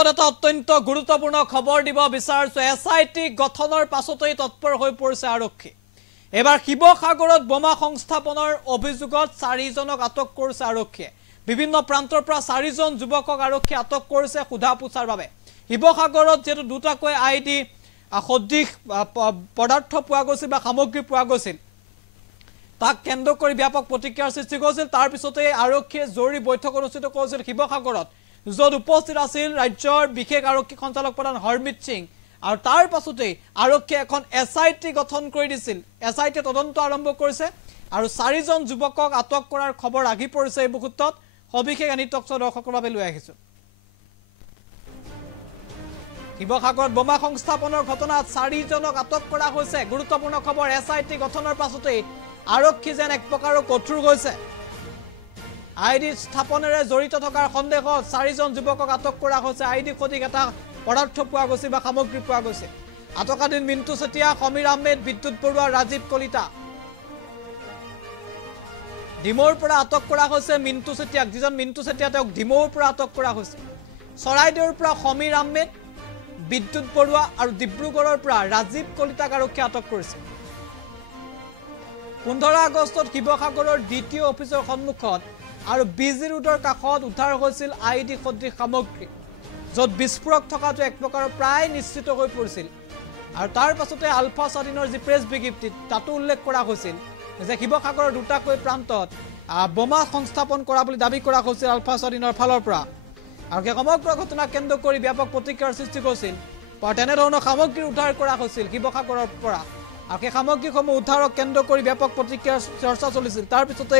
এটা অত্যন্ত গুৰুত্বপূৰ্ণ খবৰ দিব বিচাৰিছো এসআইটি গঠনৰ পাছতেই তৎপৰ হৈ পৰিছে আৰক্ষী এবাৰ শিৱসাগৰত বোমা সংস্থাপনৰ অভিযোগত 4 জনক আটক কৰিছে আৰক্ষীয়ে বিভিন্ন প্ৰান্তৰ পৰা 4 জন যুৱকক আৰক্ষী আটক কৰিছে সুধা পুছাৰ বাবে শিৱসাগৰত যেটো দুটাকৈ আইডি সদৃশ পদাৰ্থ পোৱা গৈছিল বা সামগ্ৰী পোৱা গৈছিল তাক কেন্দ্ৰ কৰি ব্যাপক প্ৰতিক্ৰিয়াৰ সৃষ্টি কৰিছিল তাৰ পিছতে আৰক্ষীয়ে জৰুৰী বৈঠক অনুষ্ঠিত কৰিছিল শিৱসাগৰত যত উপস্থিত আছিল ৰাজ্যৰ বিশেষ আৰক্ষী সঞ্চালক প্ৰধান হৰমিত সিং আৰু তাৰ পাছতে আৰক্ষীয়ে এখন এসআইটি গঠন কৰি দিছিল এসআইটি তদন্ত আৰম্ভ কৰিছে আৰু 4 জন যুৱকক আটক কৰাৰ খবৰ আগি পৰিছে এই মুহূৰ্তত সবিশেষ আনিটক দৰ্শকৰ বাবে লৈ আহিছো শিৱসাগৰত বোমা সংস্থাপনৰ ঘটনাত 4 জনক আটক কৰা হৈছে গুৰুত্বপূৰ্ণ খবৰ এসআইটি গঠনৰ পাছতে আৰক্ষী যেন এক প্ৰকাৰৰ কঠোৰ হৈছে আইডি স্থাপনেৰে জড়িত থকাৰ সন্দেহত 4 জন যুৱকক আটক কৰা হৈছে আইডি সদৃশ এটা পদাৰ্থ পোৱা গৈছে বা সামগ্ৰী পোৱা গৈছে আটকাধীন মিন্টু চেতিয়া সমীৰ আহমেদ বিদ্যুৎ বৰুৱা ৰাজীৱ কলিতা ডিমৌৰ পৰা আটক কৰা হৈছে মিন্টু চেতিয়াক যিজন মিন্টু চেতিয়া তেওঁক ডিমৌৰ পৰা আটক কৰা হৈছে চৰাইদেউৰ পৰা সমীৰ আহমেদ বিদ্যুৎ বৰুৱা আৰু ডিব্ৰুগড়ৰ পৰা ৰাজীৱ কলিতাক আৰক্ষীয়ে আটক কৰিছে 15 আগষ্টত শিৱসাগৰৰ দ্বিতীয় অফিচৰ সন্মুখত আৰু বিজি ৰোডৰ কাষত উদ্ধাৰ হৈছিল আইডি সদৃশ সামগ্ৰী যত বিস্ফোৰক থকাটো এক প্ৰকাৰৰ প্ৰায় নিশ্চিত হৈ পৰিছিল আৰু তাৰ পাছতে আলফা স্বাধীনৰ যি প্ৰেছ বিজ্ঞপ্তি তাতো উল্লেখ কৰা হৈছিল যে শিৱসাগৰৰ দুটাকৈ প্ৰান্তত বোমা সংস্থাপন কৰা বুলি দাবী কৰা হৈছিল আলফা স্বাধীনৰ ফালৰ পৰা আৰু সমগ্ৰ ঘটনা কেন্দ্ৰ কৰি ব্যাপক প্ৰতিক্ৰিয়াৰ সৃষ্টি কৰিছিল তেনে ধৰণৰ সামগ্ৰী উদ্ধাৰ কৰা হৈছিল শিৱসাগৰৰ পৰা আৰু সামগ্ৰীসমূহ উদ্ধাৰক কেন্দ্ৰ কৰি ব্যাপক প্ৰতিক্ৰিয়াৰ চৰ্চা চলিছিল তাৰ পিছতে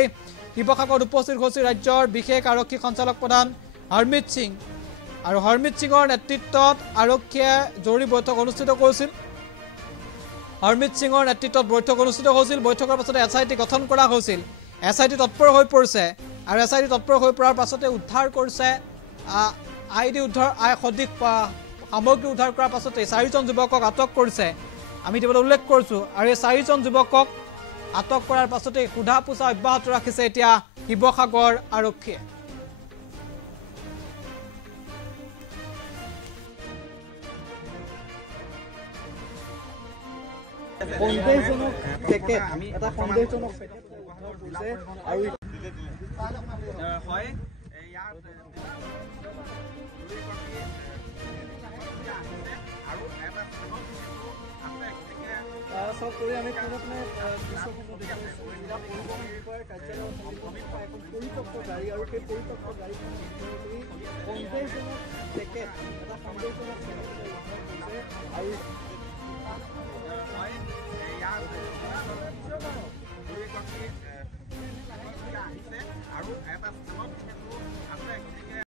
শিৱসাগৰত উপস্থিত হৈছিল ৰাজ্যৰ বিশেষ আৰক্ষী সঞ্চালক প্ৰধান হৰমিত সিং আৰু হৰমিত সিঙৰ নেতৃত্বত আৰক্ষীয়ে জৰুৰী বৈঠক অনুষ্ঠিত কৰিছিল হৰমিত সিঙৰ নেতৃত্বত বৈঠক অনুষ্ঠিত হৈছিল বৈঠকৰ পাছতে এসআইটি গঠন কৰা হৈছিল এসআইটি তৎপৰ হৈ পৰিছে আৰু এসআইটি তৎপৰ হৈ পৰাৰ পাছতে উদ্ধাৰ কৰিছে আইডি উদ্ধাৰ সদৃশ সামগ্ৰী উদ্ধাৰ কৰাৰ পাছতে 4 জন যুৱকক আটক কৰিছে আমি ইতিমধ্যে উল্লেখ কৰিছো আৰু এই 4 জন যুৱকক আটক কৰাৰ পাছতে সুধা পুছা অব্যাহত ৰাখিছে এতিয়া শিৱসাগৰ আৰক্ষীয়ে সন্দেহজনক পেকেট এটা সন্দেহজনক পেকেট উদ্ধাৰ কৰিছে আৰু হয় ইয়াৰ আৰু এটা সব কৰি আমি পুনঃ দৃশ্যসমূহ দেখিছোঁ জিলা পৰিবহণ বিষয়াৰ কাৰ্যালয়ৰ সন্মুখত এখন পৰিত্যক্ত গাড়ী আৰু সেই পৰিত্যক্ত গাড়ীখন সন্দেহজনক পেকেট এটা সন্দেহজনক পেকেট উদ্ধাৰ কৰিছে আৰু আৰু এটা